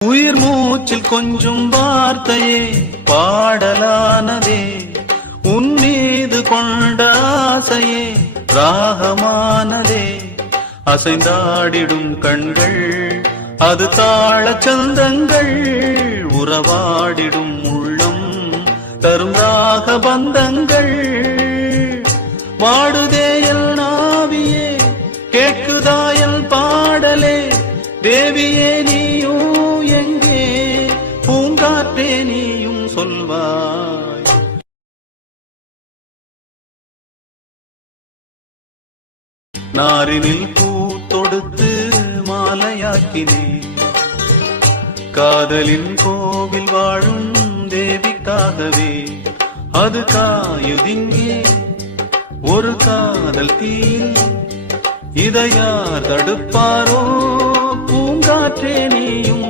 உயிர் மூச்சில் கொஞ்சம் வார்த்தையே பாடலானதே, உன் மீது கொண்ட ஆசையே ராகமானதே. அசைந்தாடிடும் கண்கள் அது தாள சந்தங்கள், உறவாடிடும் உள்ளம் தரும் ராக பந்தங்கள். வாடுதேயல் நாவியே கேட்குதாயல் பாடலே, தேவியே நீயும் எங்கே, பூங்காற்றே நீயும் சொல்வாய். நாரினில் பூ தொடுத்து மாலையாக்கினே, காதலின் கோவில் வாழும் தேவிக்காகவே. அது காயுதிங்கே ஒரு காதல் தீயில், இதை யார் தடுப்பாரோ, பூங்காற்றே நீயும்